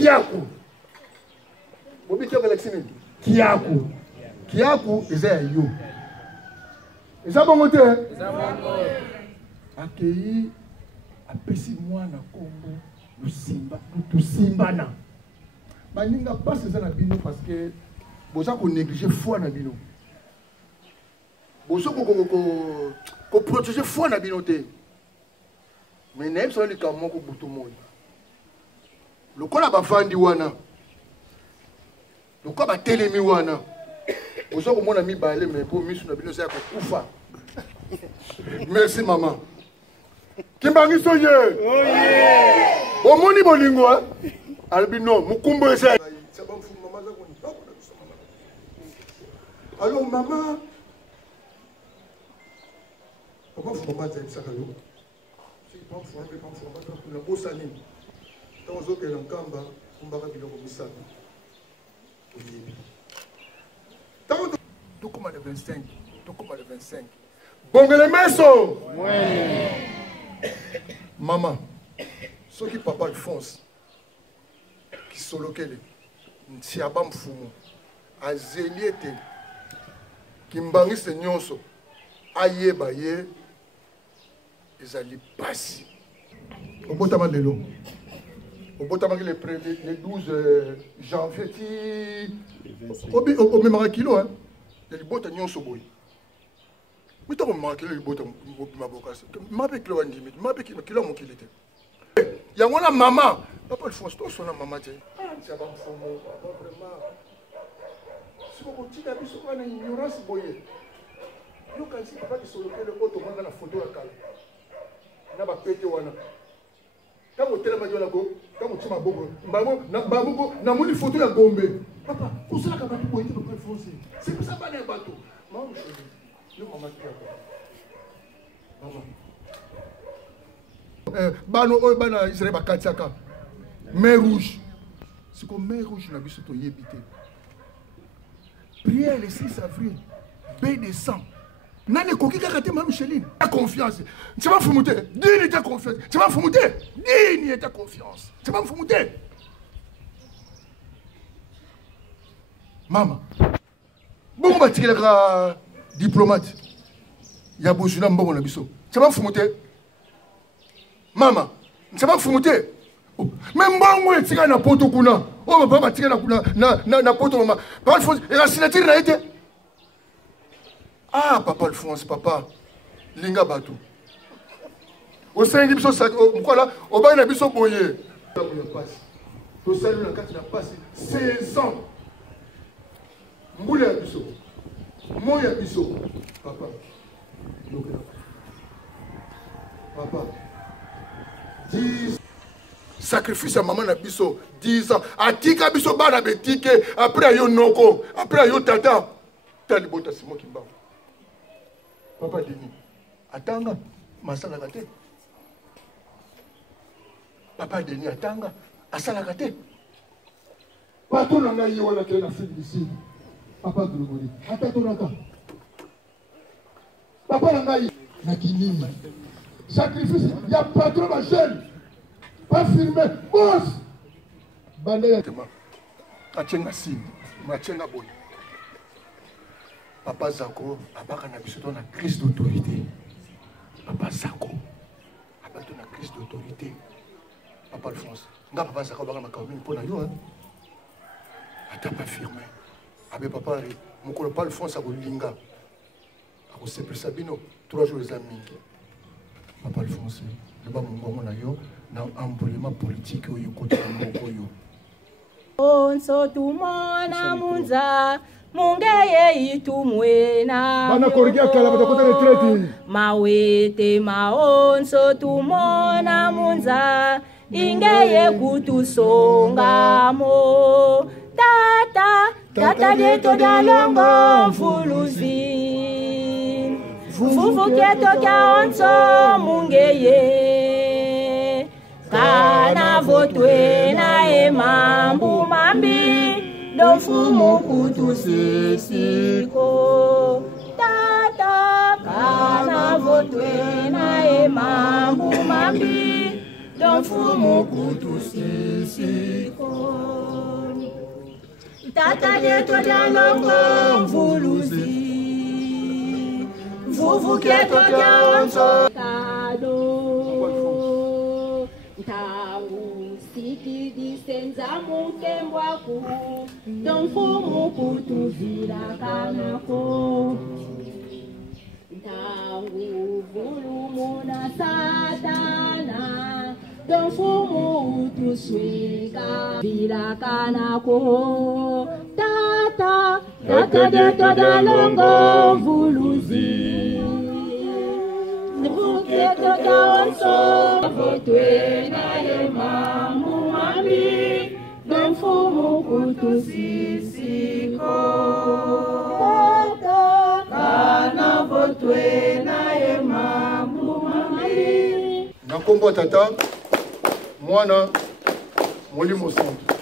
Kiaku. Obi qui est Alexine. Kiaku. Kiaku, ils sont yo. Ils sont bon côté. Accueilli, apesi moi na Congo, nous simbana. Baninga passe ça na bino parce que boza ko négliger foi na bino. Bozo ko protéger foi na bino te. Mais nem so lika moko butu moyo. Lokola bafandi wana. Lokola batelemi wana. Bozo ko mona mibale mais pour misu na bino ça ko kufa. Merci maman. Kimbangi soye. Oye. Omoni bolingo hein. Albino mukumbo esa. Alors maman. Pourquoi vous ne pouvez pas ça alors? Si vous ne pouvez pas faire quand vous avez un camba, vous ne pouvez pas faire ça. Tout comme le 25. Tout comme le 25. Bon, les messo! Maman, ceux qui papa Alphonse, qui sont locaux, si abam fumo, azeliete, qui m'bangisse nyonso, aye baye, ils allaient passer. Au botama de l'eau. Au botama le 12 janvier, au même kilo, hein. Il y a des bottes nyonso boy. Mais tu as remarqué les bottes ma bocasse. Ma avec le wandimi, ma avec le kilo mon qu'il était. Il y a mon maman. Papa Alphonse, toi son maman tu. C'est pas vraiment. Si vous continuez à vivre sur une ignorance boyée. Yo quand si papa qui sont locaux le auto dans la photo la cale. Na ba pété wana. Quand vous télé ma go, quand vous tima bobo, mbabo na moni photo ya Gombe. Papa, pour cela que papa boyé Papa Alphonse. C'est pour ça pas les bateaux. Maman chérie. Maman qui a maman. Bano bana Israël ba katiaka. Mer rouge. C'est comme mer rouge na biso to yebité. Prière le 6 avril. Baie de sang. Nane koki kakate ma Micheline. Ta confiance. Tu vas fumuter. Dis ta confiance. Tu vas fumuter. Dis ta confiance. Tu vas fumuter. Maman. Bon ba tikela diplomate. Ya bozuna mbongo na biso. Tu vas fumuter. Maman. Tu vas fumuter. Même mbongo etika na poto kuna. Oh papa tika na kuna na poto maman. Papa Alphonse, et la signature na été. Ah, Papa Alphonse, papa, linga batou. Au sein de biso pourquoi là, au bas de biso boye. Au sein de la carte, il a passé 16 ans. Moulé à biso. Moi à biso. Papa. Papa. 10 sacrifice à maman na biso. 10 ans. Atika biso bana betike. Après yo noko. Après yo tata. Tali bota c'est moi qui m'a. Papa Denis, attends, masala kate. Papa Denis, attends, asala kate. Patron n'a eu wala tena fille ici. Papa Globoli, attends naka. Papa n'a eu na kinini. Sacrifice, il y a patron ma jeune. Pas filmé, boss. Bandé. Achenga sim, machenga boy. Papa Zako, Papa Kanabiso dans la crise d'autorité. Papa Zako, Papa dans la crise d'autorité. Papa Alphonse, nga Papa Zako, Papa Makamine pour la yo. Attends pas firmé. Abe Papa, mon collègue Papa Alphonse a Bolinga. A Seple Sabino, 3 jours les amis. Papa Alphonse, le bas mon bon na yo, na embrouillement politique yo côté Mboko yo. On so tout mon amunza. Mungeye itumwena bana korigia kala batakote retraite mawete maonso tumona munza ingeye kutusonga mo tata deto dalongo mfuluzi fufu keto kaonso mungeye kana votwena emambu mambi Don fumo kutu sisiko tata kana votwena emambu mambi Don fumu kutu sisiko. Tata dieto dialongo mvuluzi. Vuvu kieto kionso. Kado. Tangu siki disenza mukembwaku. Don fumu kutu vila kanako. Tangu volumuna satana. Don fumu utusweka vila kanako. Tata de toda longo vuluzi. Vuke toda onso. Votwe na emamu mami. Don fumu utusisiko. Tata kana votwe na emamu mami. Nakombo tata mwana Molimo Santo.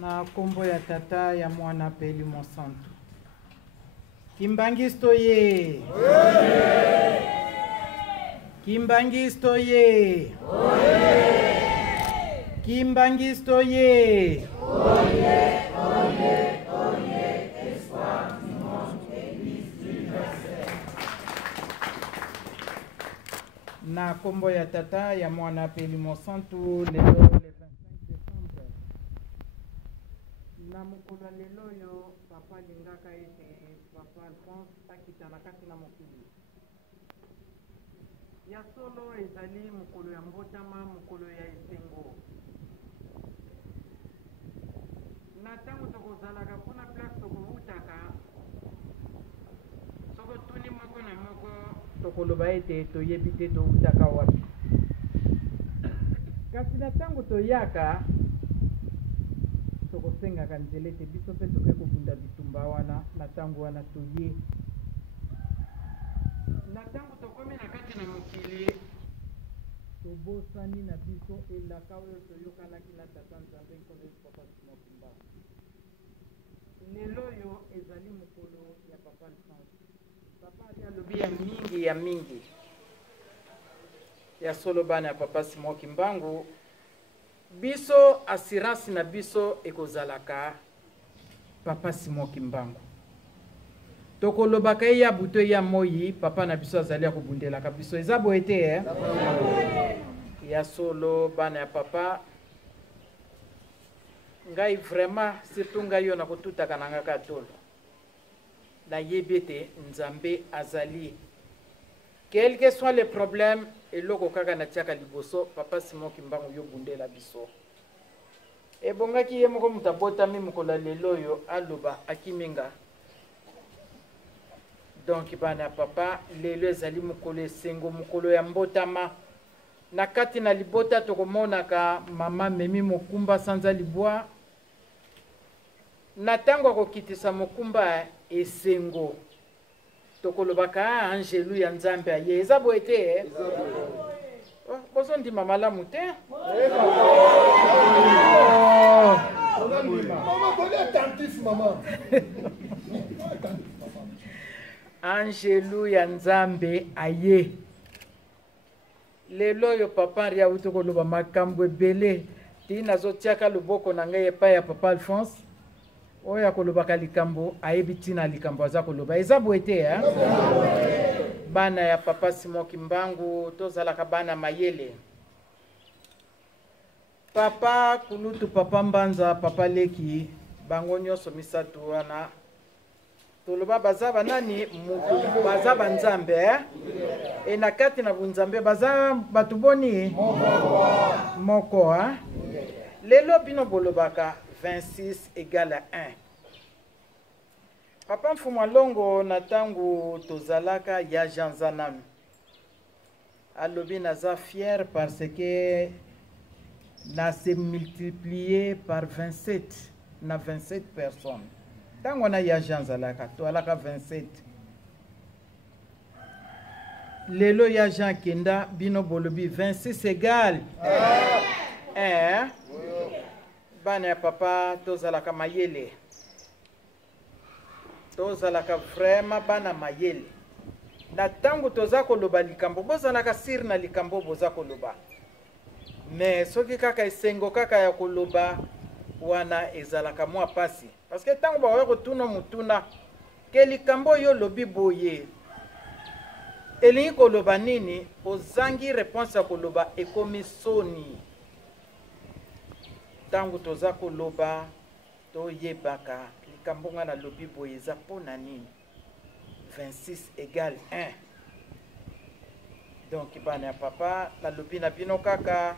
Na kombo ya tata ya mwana peli Monsanto. Kimbangisto ye. Kimbangisto ye. Kimbangisto ye. Na kombo ya tata ya mwana peli Monsanto lelo le 25 Desembre. Na mukolo lelo yo papa lingaka ete papa Alphonse akita na kati na mokili. Ya solo ezali mukolo ya mbotama, mukolo ya esengo. Na tango tokozalaka mpona place tokoutaka soko tuni moko na moko tokoloba ete toyebi te toutaka wapi. Kasi na tango toyaka tokosengaka nzela ete biso mpe toke kobunda bitumba wana na tango wana toye. Na tango tokomi na kati na mokili tobosani na biso elaka oyo toyokanaki na tata nzambe nkombo papa Simokimba. Lelo oyo ezali mokolo ya papa Alphonse. Papa ali alobi ya mingi ya solo bana ya papa Simokimbangu. Biso assurance na biso ekozalaka papa Simokimbangu. Tokolobaka ya buto ya moyi papa na biso azali akobundelaka biso ezabo ete ya solo bana ya papa. Ngai vraiment surtout ngai yo na kotutaka na ngaka tolo na yebete nzambe azali quel que soit le problème eloko kaka na tiaka liboso papa Simokimbangu yo bundela biso ebongaki ye moko mutabotami mukola lelo yo aloba akiminga. Donc bana papa lelo ezali mukolo esengo, mukolo ya mbotama. Na kati na libota tokomonaka mama memi mokumba sanza libwa. Na tango kokitisa mokumba esengo tokolobaka angelu ya nzambe aye ezabo ete bozo ndima malamu te. Angelu ya nzambe aye lelo yo papa ria utokoloba makambo ebele ti nazotiaka loboko na ngai epai ya papa Alphonse oyo akolobaka likambo ayebi tina likambo aza koloba ezabo ete bana ya papa Simokimbangu tozalaka bana mayele. Papa kulutu, papa Mbanza, papa Leki bango nyonso misatu wana toloba baza banani mutu baza banzambe e na kati na bunzambe baza batu boni moko lelo bino bolobaka 26 égale à 1. Papa Mfuma Longo na tangu tozalaka ya Janzanam alobi naza fier parce que na se multiplié par 27 na 27 personnes. Tant on a ya Jean-Zalaka, to alaka 27. Lelo ya Jean Kenda, bino bolobi 26 égal. Bana ya papa, tozalaka mayele. Tozalaka vraiment bana mayele. Na tango toza koloba likambo, bozalaka sir na likambo boza koloba. Mais soki kaka esengo kaka ya koloba, wana ezalaka mwa pasi. Parce que tango ba wako tuna mutuna, ke likambo yo lobi boye. Elingi koloba nini, ozangi réponse ya koloba ekomi soni. Tango toza koloba, to yebaka, likambo nga na lobi boye eza pona nini. 26 égale 1. Donc, bana papa, la lobi na bino kaka,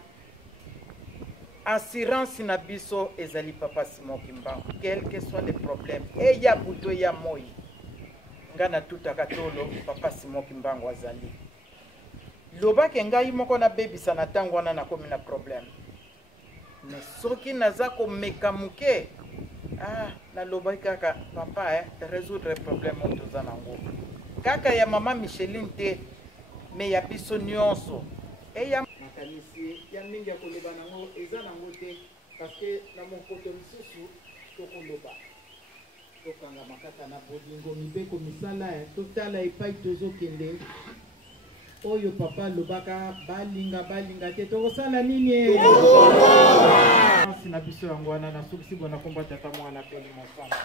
assurance na biso ezali papa Simon Kimbangu. Quels que soient les problèmes, et ya buto ya moi. Ngana tuta katolo, papa Simon Kimbangu azali. Loba ke ngai moko na baby sana tango wana na komi na problème. Mais soki naza ko mekamuke, na loba kaka papa résoudre problème otoza nango. Kaka ya mama Micheline te, mais ya biso nyonso. Et ya makanisi ya mingi ya koloba nango eza nango te parce que na mokoto misusu tokoloba. Tokanga makata na bolingo mibeko misala totala epai tozokende. Oyo papa lobaka balinga te tokosala nini sina biso yango wana na soki bona komba tata mwana peli mosamba.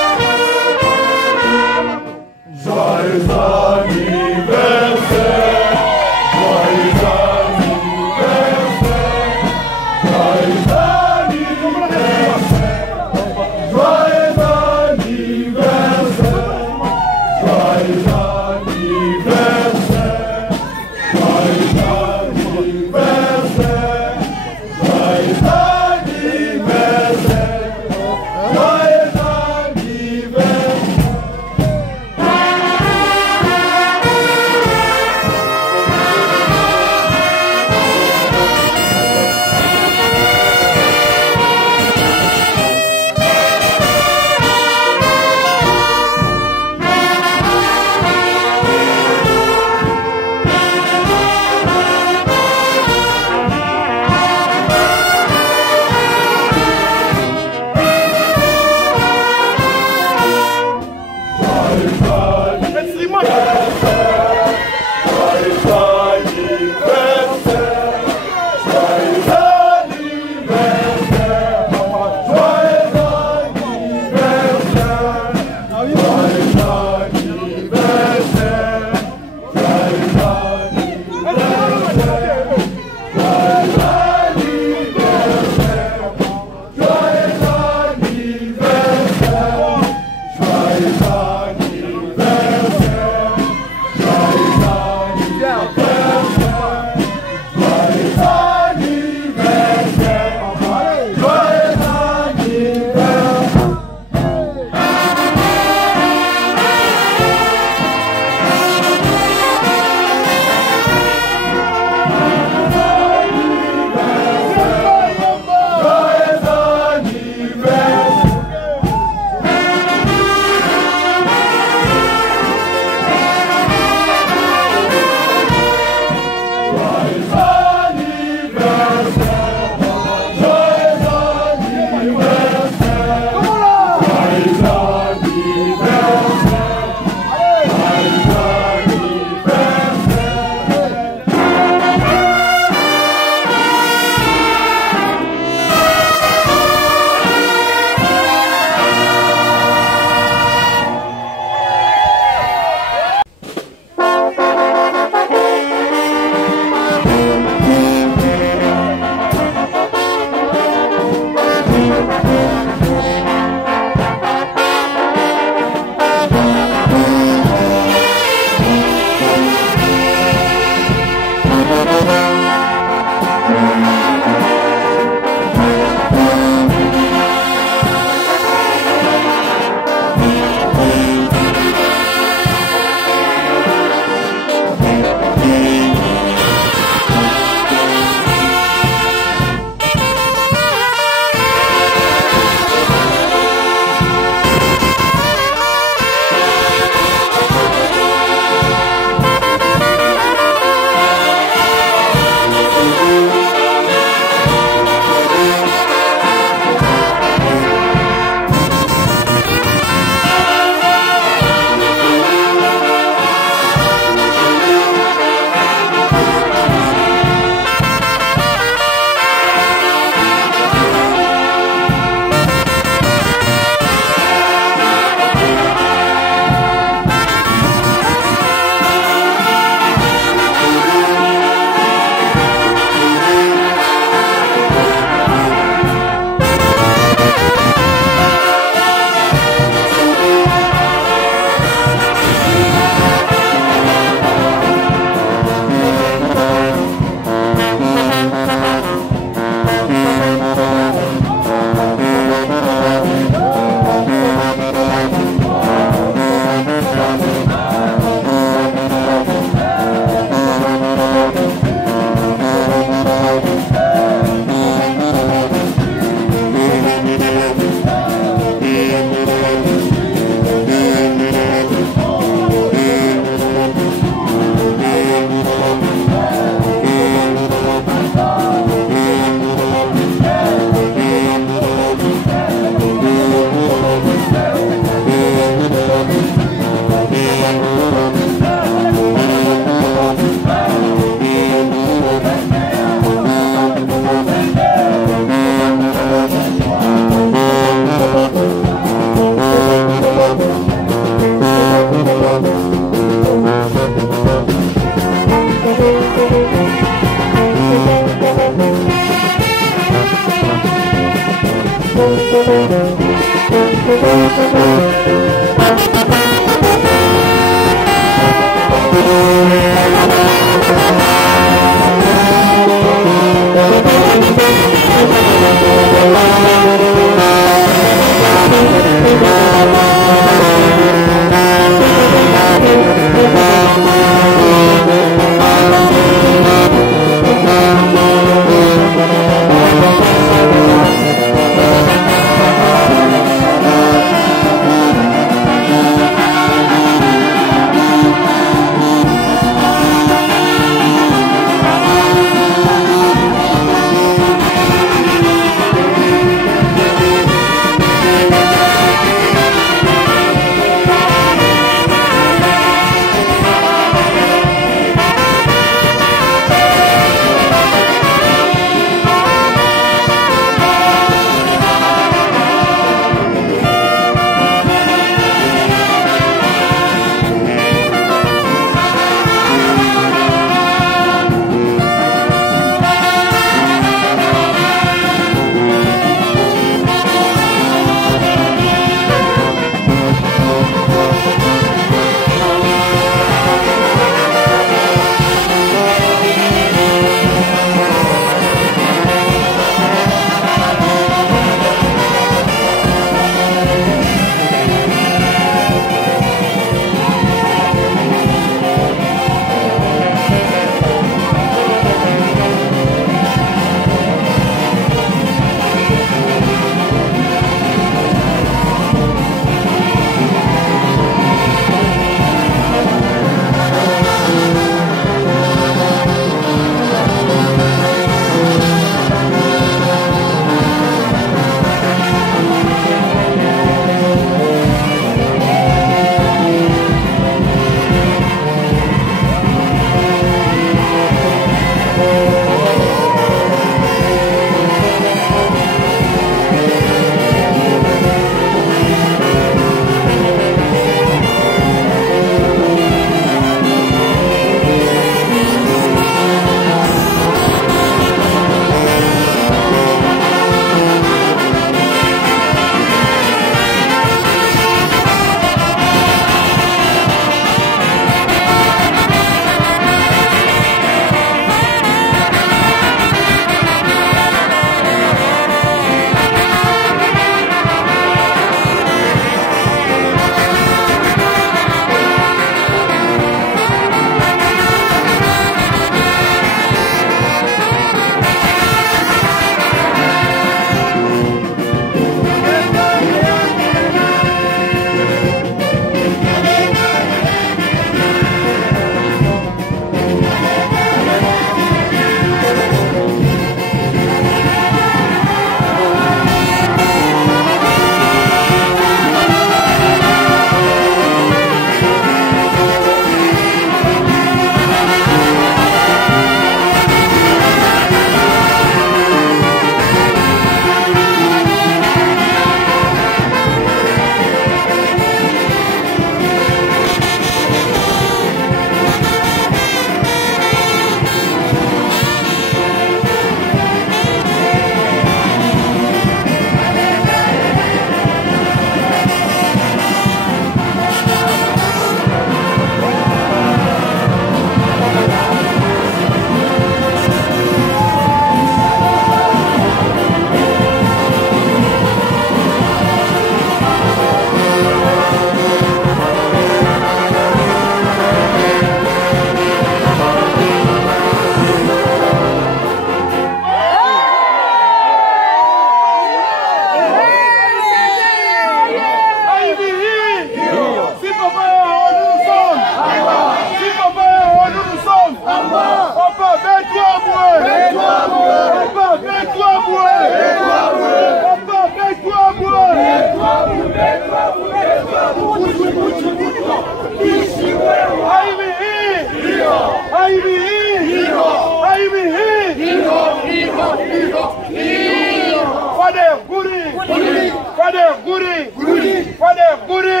Gouri. Father Gouri.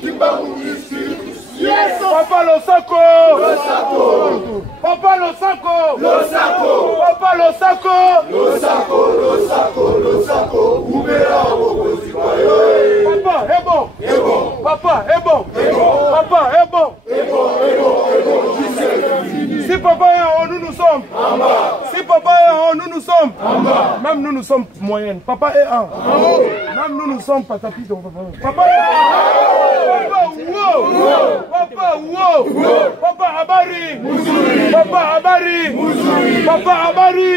Kimbangu Yes. Papa Losako. Papa Losako. Papa Losako. Papa est bon. Papa est bon. Papa est bon. Si papa est en nous, nous sommes. Si papa est en nous, nous sommes. Même nous, nous sommes moyennes. Papa est en. Même nous, nous sommes pas tapis. Papa est en. Papa, wow. Papa Abari. Papa Abari. Papa Abari.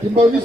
Kimbangu